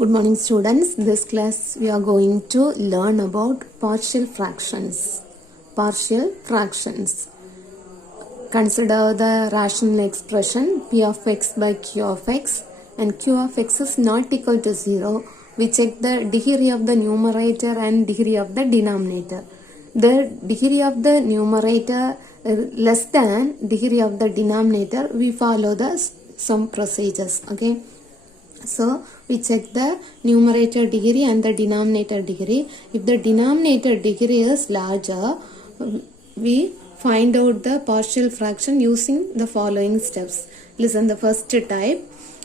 Good morning students. This class we are going to learn about partial fractions. Partial fractions. Consider the rational expression p of x by q of x and q of x is not equal to 0. We check the degree of the numerator and degree of the denominator. The degree of the numerator less than degree of the denominator, we follow the some procedures. Okay. So we check the numerator degree and the denominator degree. If the denominator degree is larger, we find out the partial fraction using the following steps. Listen, the first type.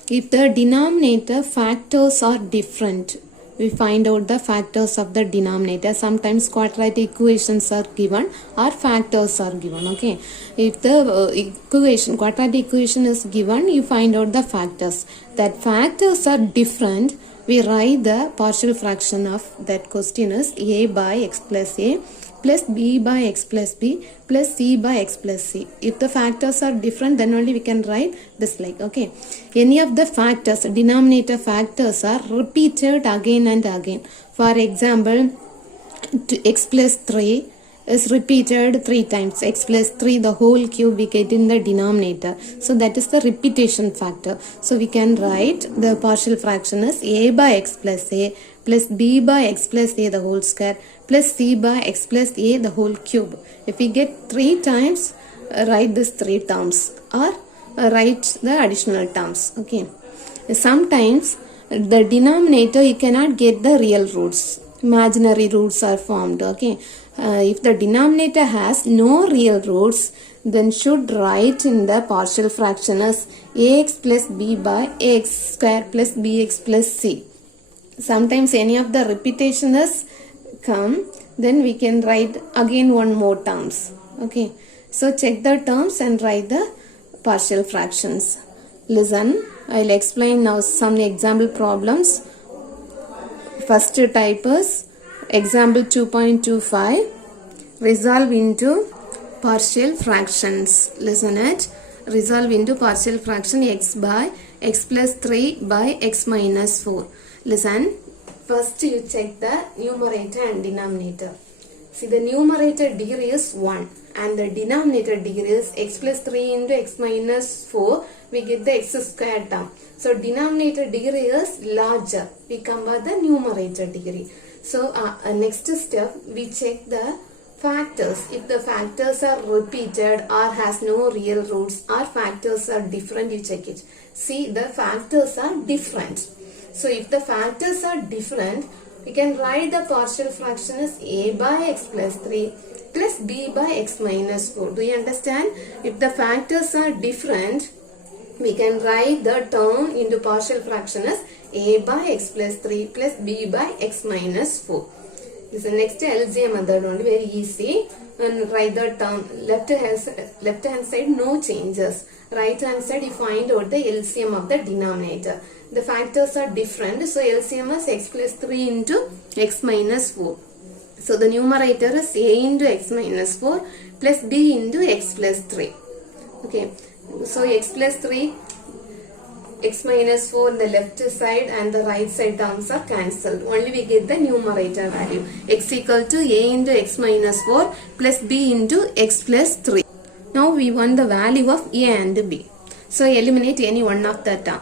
If the denominator factors are different, we find out the factors of the denominator. Sometimes quadratic equations are given or factors are given. Okay. If the quadratic equation is given, you find out the factors. That factors are different, we write the partial fraction of that question is a by x plus a plus b by x plus b plus c by x plus c. If the factors are different, then only we can write this like. Okay. Any of the factors, denominator factors are repeated again and again. For example, x plus 3 is repeated 3 times. X plus 3, the whole cube we get in the denominator. So that is the repetition factor. So we can write the partial fraction as a by x plus a plus b by x plus a the whole square plus c by x plus a the whole cube. If we get 3 times, write this 3 terms or write the additional terms. Okay. Sometimes the denominator you cannot get the real roots. Imaginary roots are formed. Okay. If the denominator has no real roots, then should write in the partial fraction as ax plus b by ax square plus bx plus c. Sometimes any of the repetition is come, then we can write again one more terms. Okay. So check the terms and write the partial fractions. Listen, I'll explain now some example problems. First type is example 2.25. Resolve into partial fractions. Listen it. Resolve into partial fraction x by x plus 3 by x minus 4. Listen. First you check the numerator and denominator. See, the numerator degree is 1 and the denominator degree is x plus 3 into x minus 4. We get the x square term. So denominator degree is larger. We compare the numerator degree. So next step, we check the factors. If the factors are repeated or has no real roots or factors are different, you check it. See, the factors are different. So if the factors are different, we can write the partial fraction as a by x plus 3 plus b by x minus 4. Do you understand? If the factors are different, we can write the term into partial fraction as a by x plus 3 plus b by x minus 4. This is the next LCM method only, very easy. And write the term. Left hand side no changes. Right hand side you find out the LCM of the denominator. The factors are different, so LCM is x plus 3 into x minus 4. So the numerator is a into x minus 4 plus b into x plus 3. Okay. So x plus 3, x minus 4 on the left side and the right side terms are cancelled. Only we get the numerator value. X equal to a into x minus 4 plus b into x plus 3. Now we want the value of a and b. So eliminate any one of the term.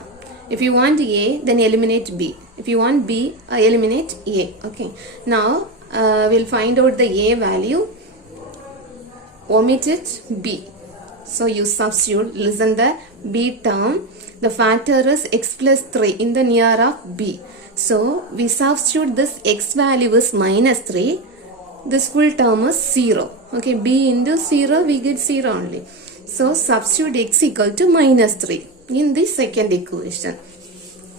If you want a, then eliminate b. If you want b, eliminate a. Okay. Now we'll find out the a value. Omit it b. So you substitute, listen the b term. The factor is x plus 3 in the near of b. So we substitute this x value is minus 3. This full term is 0. Okay, b into 0, we get 0 only. So substitute x equal to minus 3 in the second equation.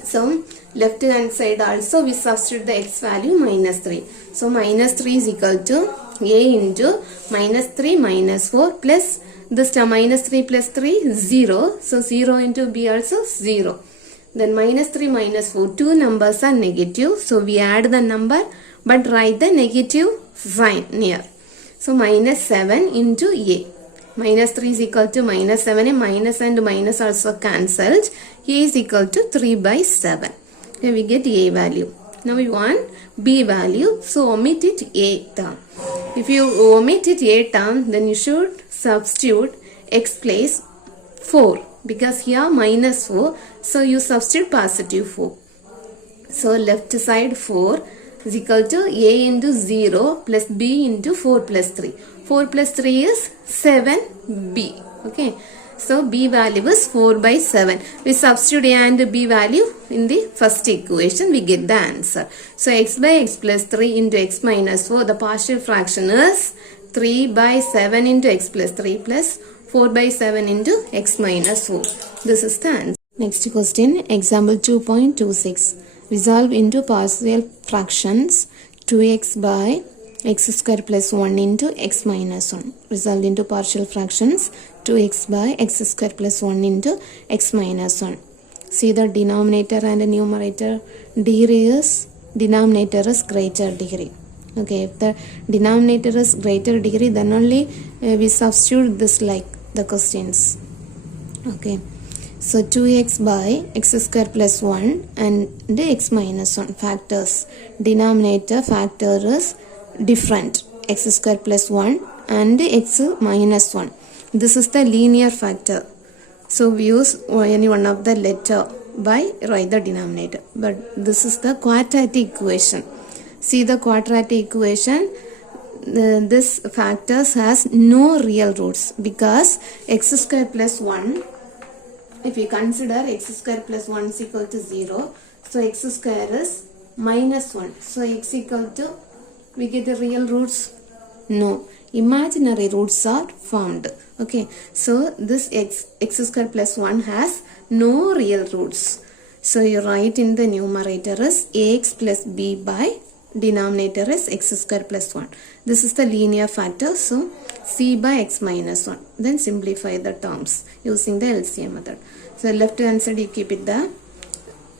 So left hand side also we substitute the x value minus 3. So minus 3 is equal to a into minus 3 minus 4 plus this term minus 3 plus 3 0. So 0 into b also 0. Then minus 3 minus 4. Two numbers are negative. So we add the number but write the negative sign near. So minus 7 into a. Minus 3 is equal to minus 7. A minus and minus also cancelled. A is equal to 3 by 7. Then we get a value. Now we want b value, so omit it a term. If you omit it a term, then you should substitute x place 4, because here minus 4, so you substitute positive 4. So left side 4 is equal to a into 0 plus b into 4 plus 3. 4 plus 3 is 7b. Okay. So b value is 4 by 7. We substitute a and b value in the first equation. We get the answer. So x by x plus 3 into x minus 4. The partial fraction is 3 by 7 into x plus 3 plus 4 by 7 into x minus 4. This is the answer. Next question. Example 2.26. Resolve into partial fractions 2x by x square plus 1 into x minus 1. Resolved into partial fractions 2x by x square plus 1 into x minus 1. See the denominator and the numerator. Denominator is greater degree. Okay, if the denominator is greater degree, then only we substitute this like the questions. Okay. So 2x by x square plus 1 and the x minus 1 factors. Denominator factor is different. X square plus 1 and x minus 1. This is the linear factor. So we use any one of the letter by write the denominator. But this is the quadratic equation. See the quadratic equation. This factors has no real roots, because x square plus 1, if we consider x square plus 1 is equal to 0, so x square is minus 1. So x equal to, we get the real roots? No. Imaginary roots are found. Okay. So this x square plus 1 has no real roots. So you write in the numerator is ax plus b by denominator is x square plus 1. This is the linear factor. So c by x minus 1. Then simplify the terms using the LCM method. So left hand side you keep it the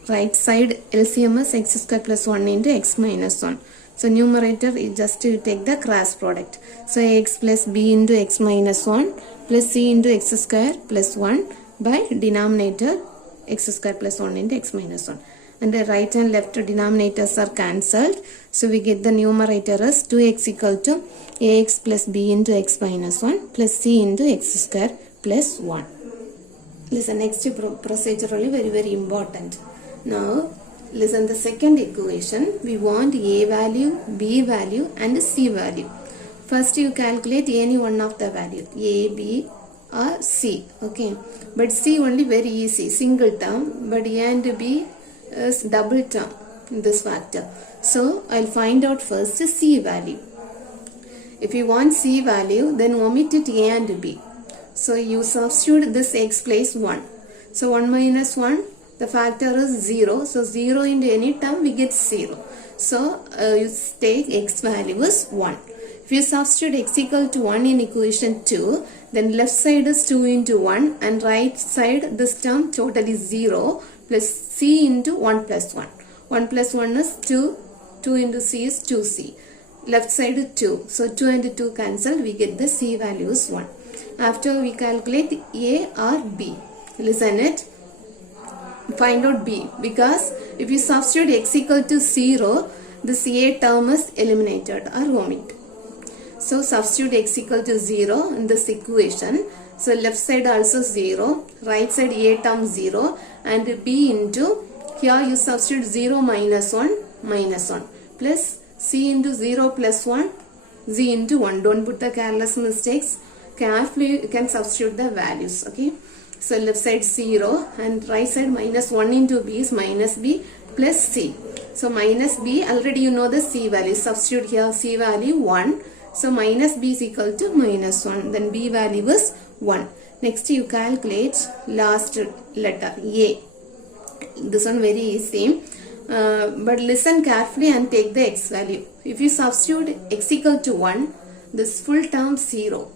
right side LCM is x square plus 1 into x minus 1. So numerator is just to take the cross product. So x plus b into x minus 1 plus c into x square plus 1 by denominator x square plus 1 into x minus 1. And the right and left denominators are cancelled. So we get the numerator as 2x equal to ax plus b into x minus 1 plus c into x square plus 1. Listen, next procedure only very important. Now listen, the second equation, we want a value, b value and c value. First you calculate any one of the value, a, b or c. Okay, but c only very easy, single term, but a and b is double term in this factor. So I'll find out first the c value. If you want c value, then omit it a and b. So you substitute this x place 1. So 1 minus 1, the factor is 0. So 0 into any term we get 0. So you take x value is 1. If you substitute x equal to 1 in equation 2, then left side is 2 into 1 and right side this term total is 0 plus c into 1 plus 1. 1 plus 1 is 2. 2 into c is 2c. Left side is 2. So 2 and 2 cancel. We get the c value is 1. After we calculate a or b. Listen it. Find out b. Because if you substitute x equal to 0, this a term is eliminated or omit. So substitute x equal to 0 in this equation. So left side also 0. Right side a term 0. And b into, here you substitute 0 minus 1 minus 1. Plus c into 0 plus 1. Z into 1. Don't put the careless mistakes. Carefully you can substitute the values. Okay. So left side 0 and right side minus 1 into b is minus b plus c. So minus b, already you know the c value. Substitute here c value 1. So minus b is equal to minus 1. Then b value is 1. Next you calculate last letter a. This one very easy. But listen carefully and take the x value. If you substitute x equal to 1, this full term 0.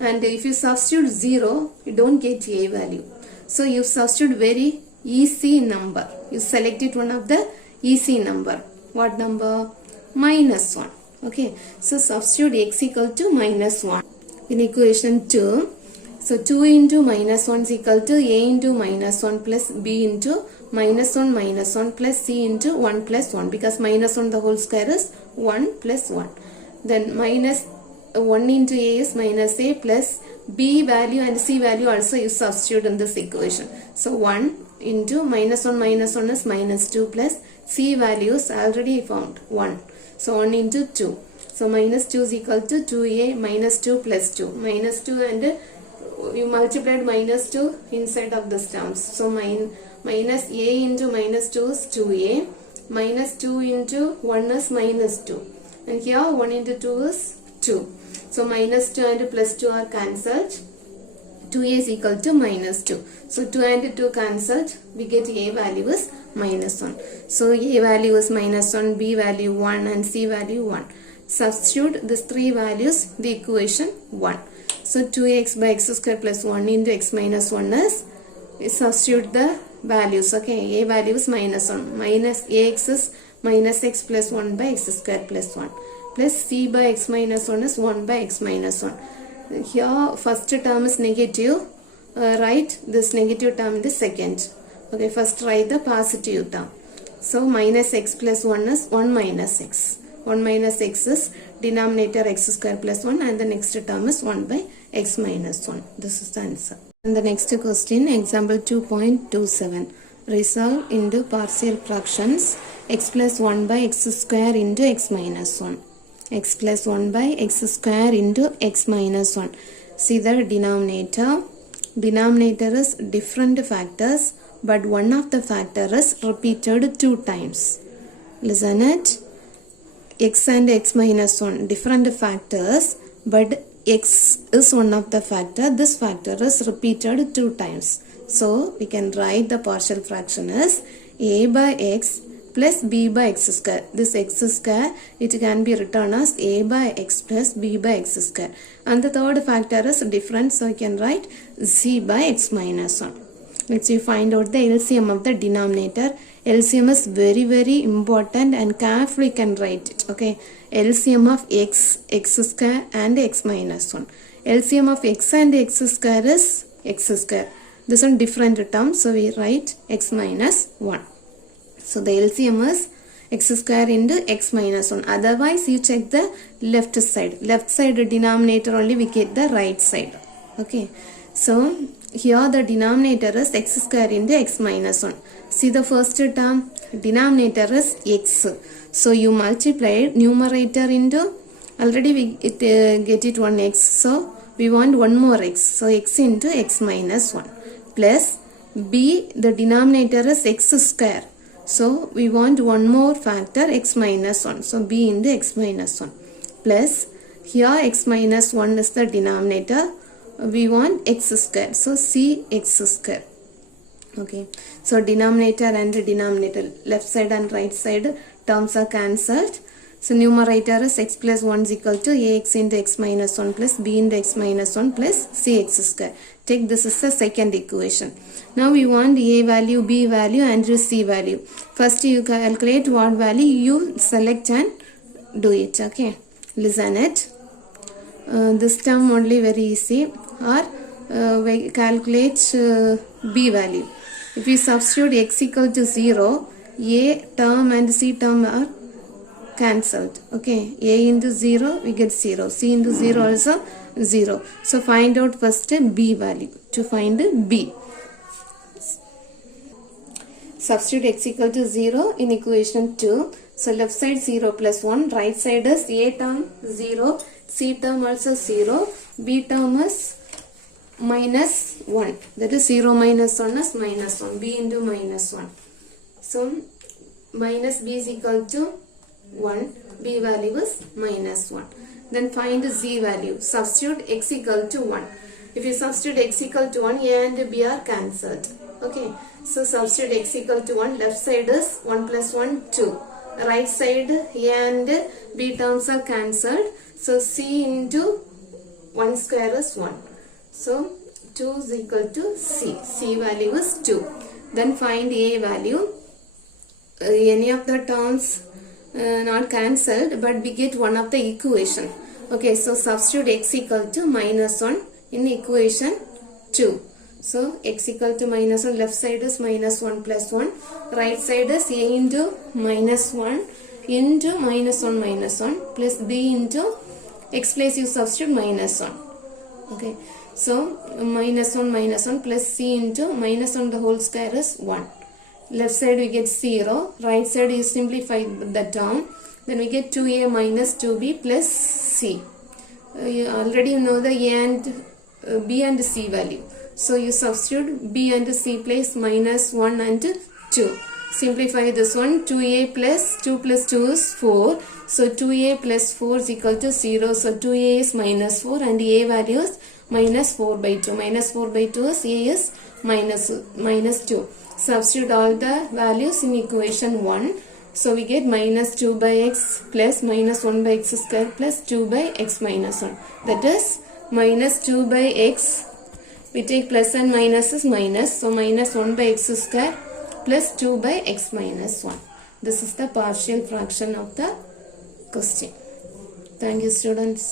And if you substitute 0, you don't get a value. So you substitute very easy number. You selected one of the easy number. What number? Minus 1. Okay. So substitute x equal to minus 1. In equation 2. So 2 into minus 1 is equal to a into minus 1 plus b into minus 1 plus c into 1 plus 1, because minus 1 the whole square is 1 plus 1. Then minus 1 into a is minus a, plus b value and c value also you substitute in this equation. So 1 into minus 1 is minus 2, plus c values already found 1. So 1 into 2. So minus 2 is equal to 2a minus 2 plus 2. Minus 2 and you multiplied minus 2 inside of this terms. So minus a into minus 2 is 2a. Minus 2 into 1 is minus 2. And here 1 into 2 is 2. So minus 2 and plus 2 are cancelled. 2a is equal to minus 2. So 2 and 2 cancelled. We get a value is minus 1. So a value is minus 1, b value 1 and c value 1. Substitute these three values the equation 1. So 2x by x square plus 1 into x minus 1 is, substitute the values. Okay, a value is minus 1. Minus ax is minus x plus 1 by x square plus 1. Plus c by x minus 1 is 1 by x minus 1. Here first term is negative. Write this negative term in the second. Okay, first write the positive term. So minus x plus 1 is 1 minus x. 1 minus x is denominator x square plus 1, and the next term is 1 by x minus 1. This is the answer. And the next question, example 2.27. Resolve into partial fractions x plus 1 by x square into x minus 1. X plus 1 by x square into x minus 1. See the denominator. Denominator is different factors, but one of the factor is repeated 2 times. Listen it. X and x minus 1 different factors, but x is one of the factor. This factor is repeated 2 times. So we can write the partial fraction as a by x plus b by x square. This x square, it can be written as a by x plus b by x square. And the third factor is different, so we can write c by x minus 1. Let's find out the LCM of the denominator. LCM is very, very important, and carefully can write it. Okay, LCM of x, x square and x minus 1. LCM of x and x square is x square. This one different term, so we write x minus 1. So the LCM is x square into x minus 1. Otherwise, you check the left side. Left side denominator only, we get the right side. Okay, so here the denominator is x square into x minus 1. See the first term, denominator is x. So you multiply numerator into, already we get it 1x. So we want one more x. So x into x minus 1. Plus b, the denominator is x square. So we want one more factor x minus 1. So b into x minus 1. Plus here x minus 1 is the denominator. We want x square. So c x square. Okay. So denominator and denominator, left side and right side terms are cancelled. So numerator is x plus 1 is equal to ax into x minus 1 plus b into x minus 1 plus cx square. Take this is the second equation. Now we want a value, b value and c value. First you calculate what value, you select and do it. Okay. Listen it. This term only very easy. Or we calculate b value. If we substitute x equal to 0, a term and c term are cancelled. Okay, a into 0 we get 0, c into 0 also 0. So find out first b value. To find b, substitute x equal to 0 in equation 2. So left side 0 plus 1, right side is a term 0, c term also 0, b term is minus 1. That is 0 minus 1 is minus 1. b into minus 1. So minus b is equal to 1. b value is minus 1. Then find z value. Substitute x equal to 1. If you substitute x equal to 1, a and b are cancelled. Okay. So substitute x equal to 1. Left side is 1 plus 1, 2. Right side a and b terms are cancelled. So c into 1 square is 1. So 2 is equal to c. c value is 2. Then find a value. Any of the terms not cancelled, but we get one of the equation. Okay, so substitute x equal to minus 1 in equation 2. So x equal to minus 1, left side is minus 1 plus 1, right side is a into minus 1 into minus 1 plus b into x place you substitute minus 1. Okay, so minus 1 plus c into minus 1 the whole square is 1. Left side we get 0, right side you simplify the term, then we get 2a minus 2b plus c. You already know the a and b and c value. So you substitute b and c place minus 1 and 2. Simplify this one, 2a plus 2 plus 2 is 4. So 2a plus 4 is equal to 0. So 2a is minus 4 and a value is minus 4 by 2. Minus 4 by 2 is a is minus 2. Substitute all the values in equation 1. So we get minus 2 by x plus minus 1 by x square plus 2 by x minus 1. That is minus 2 by x. We take plus and minus is minus. So minus 1 by x square plus 2 by x minus 1. This is the partial fraction of the question. Thank you, students.